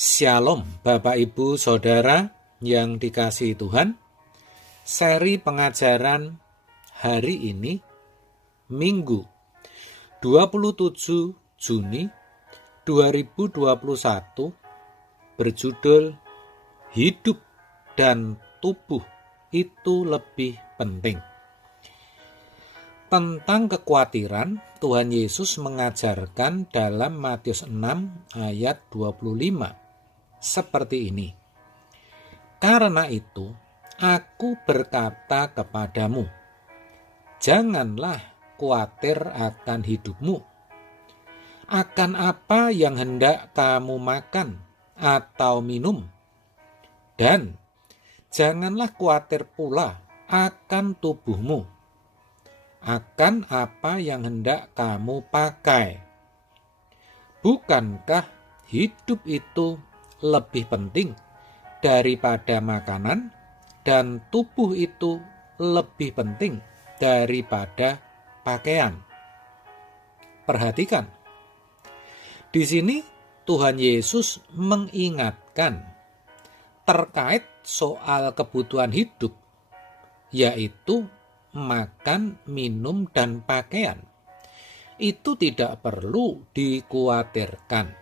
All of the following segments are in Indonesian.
Shalom Bapak Ibu Saudara yang dikasihi Tuhan. Seri pengajaran hari ini Minggu 27 Juni 2021 berjudul Hidup dan Tubuh itu lebih penting. Tentang kekhawatiran, Tuhan Yesus mengajarkan dalam Matius 6 ayat 25 seperti ini. Karena itu, aku berkata kepadamu, janganlah khawatir akan hidupmu. Akan apa yang hendak kamu makan atau minum? Dan janganlah khawatir pula akan tubuhmu. Akan apa yang hendak kamu pakai? Bukankah hidup itu lebih penting daripada makanan, dan tubuh itu lebih penting daripada pakaian? Perhatikan, di sini Tuhan Yesus mengingatkan terkait soal kebutuhan hidup, yaitu makan, minum, dan pakaian. Itu tidak perlu dikhawatirkan.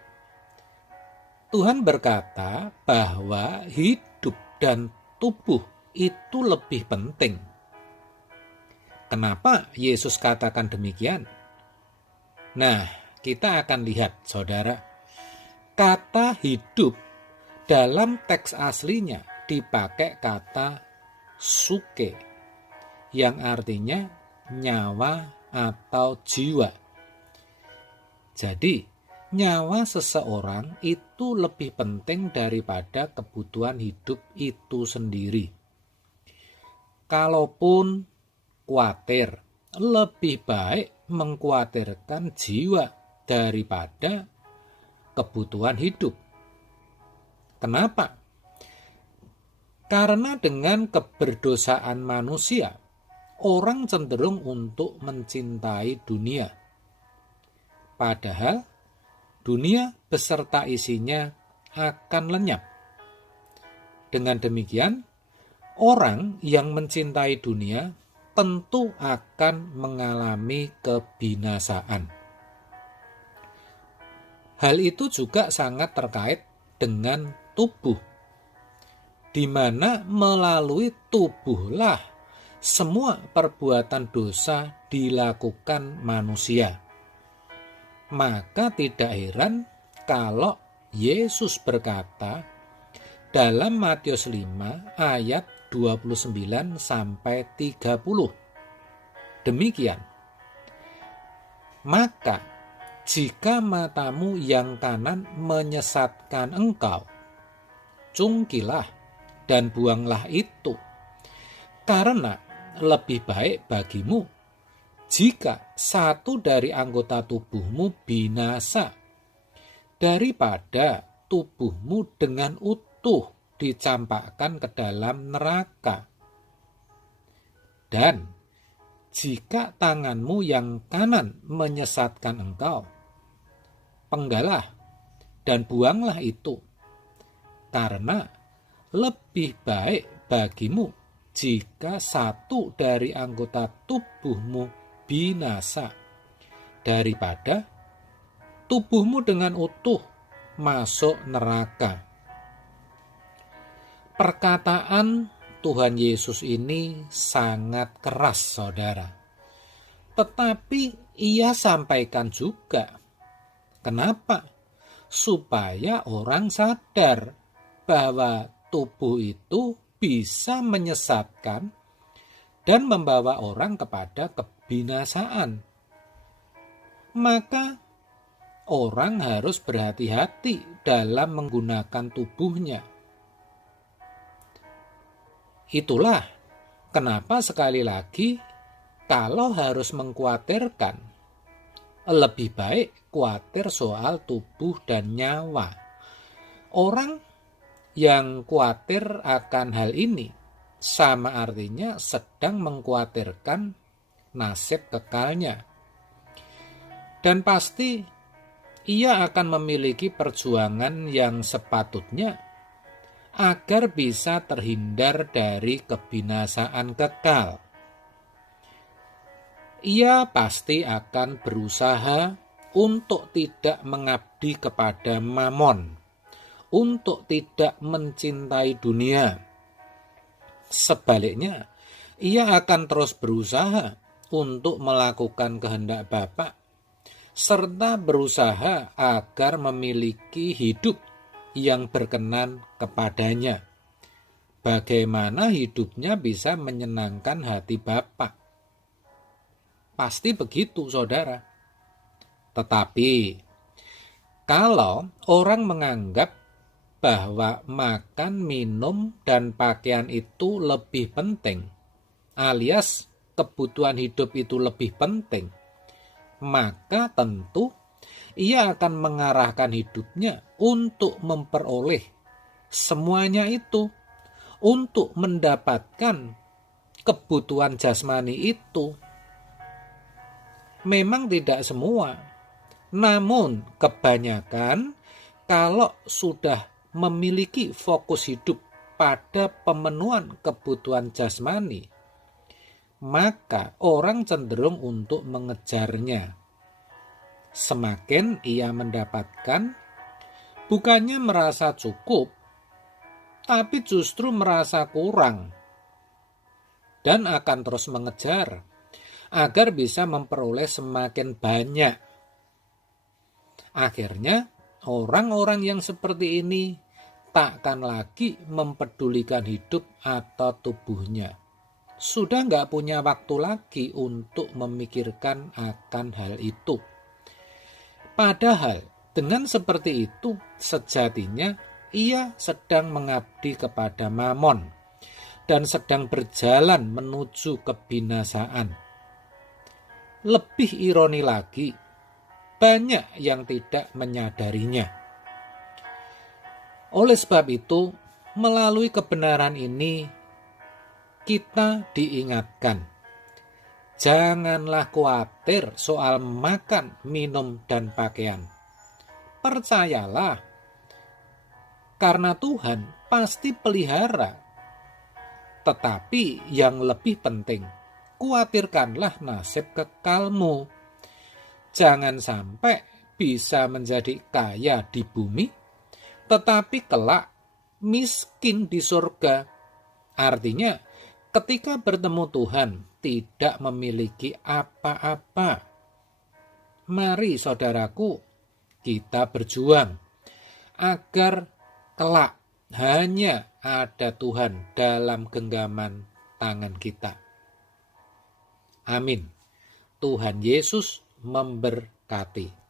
Tuhan berkata bahwa hidup dan tubuh itu lebih penting. Kenapa Yesus katakan demikian? Nah, kita akan lihat, saudara. Kata hidup dalam teks aslinya dipakai kata suke, yang artinya nyawa atau jiwa. Jadi, nyawa seseorang itu lebih penting daripada kebutuhan hidup itu sendiri. Kalaupun khawatir, lebih baik mengkhawatirkan jiwa daripada kebutuhan hidup. Kenapa? Karena dengan keberdosaan manusia, orang cenderung untuk mencintai dunia. Padahal dunia beserta isinya akan lenyap. Dengan demikian, orang yang mencintai dunia tentu akan mengalami kebinasaan. Hal itu juga sangat terkait dengan tubuh, di mana melalui tubuhlah semua perbuatan dosa dilakukan manusia. Maka tidak heran kalau Yesus berkata dalam Matius 5 ayat 29 sampai 30. Demikian. Maka jika matamu yang kanan menyesatkan engkau, cungkilah dan buanglah itu. Karena lebih baik bagimu jika satu dari anggota tubuhmu binasa daripada tubuhmu dengan utuh dicampakkan ke dalam neraka. Dan jika tanganmu yang kanan menyesatkan engkau, penggalah dan buanglah itu. Karena lebih baik bagimu jika satu dari anggota tubuhmu binasa daripada tubuhmu dengan utuh masuk neraka. Perkataan Tuhan Yesus ini sangat keras, saudara. Tetapi ia sampaikan juga. Kenapa? Supaya orang sadar bahwa tubuh itu bisa menyesatkan dan membawa orang kepada kebinasaan. Maka orang harus berhati-hati dalam menggunakan tubuhnya. Itulah kenapa sekali lagi kalau harus mengkhawatirkan, lebih baik khawatir soal tubuh dan nyawa. Orang yang khawatir akan hal ini sama artinya sedang mengkhawatirkan nasib kekalnya. Dan pasti ia akan memiliki perjuangan yang sepatutnya agar bisa terhindar dari kebinasaan kekal. Ia pasti akan berusaha untuk tidak mengabdi kepada Mamon, untuk tidak mencintai dunia. Sebaliknya, ia akan terus berusaha untuk melakukan kehendak Bapa, serta berusaha agar memiliki hidup yang berkenan kepadanya. Bagaimana hidupnya bisa menyenangkan hati Bapa? Pasti begitu, saudara. Tetapi, kalau orang menganggap bahwa makan, minum, dan pakaian itu lebih penting, alias kebutuhan hidup itu lebih penting, maka tentu ia akan mengarahkan hidupnya untuk memperoleh semuanya itu, untuk mendapatkan kebutuhan jasmani itu. Memang tidak semua, namun kebanyakan kalau sudah memiliki fokus hidup pada pemenuhan kebutuhan jasmani, maka orang cenderung untuk mengejarnya. Semakin ia mendapatkan, bukannya merasa cukup, tapi justru merasa kurang, dan akan terus mengejar agar bisa memperoleh semakin banyak. Akhirnya, orang-orang yang seperti ini takkan lagi mempedulikan hidup atau tubuhnya. Sudah nggak punya waktu lagi untuk memikirkan akan hal itu. Padahal, dengan seperti itu, sejatinya ia sedang mengabdi kepada Mamon dan sedang berjalan menuju kebinasaan. Lebih ironi lagi, banyak yang tidak menyadarinya. Oleh sebab itu, melalui kebenaran ini, kita diingatkan, janganlah khawatir soal makan, minum, dan pakaian. Percayalah, karena Tuhan pasti pelihara. Tetapi yang lebih penting, khawatirkanlah nasib kekalmu. Jangan sampai bisa menjadi kaya di bumi, tetapi kelak miskin di surga. Artinya, ketika bertemu Tuhan, tidak memiliki apa-apa. Mari saudaraku, kita berjuang agar kelak hanya ada Tuhan dalam genggaman tangan kita. Amin. Tuhan Yesus memberkati.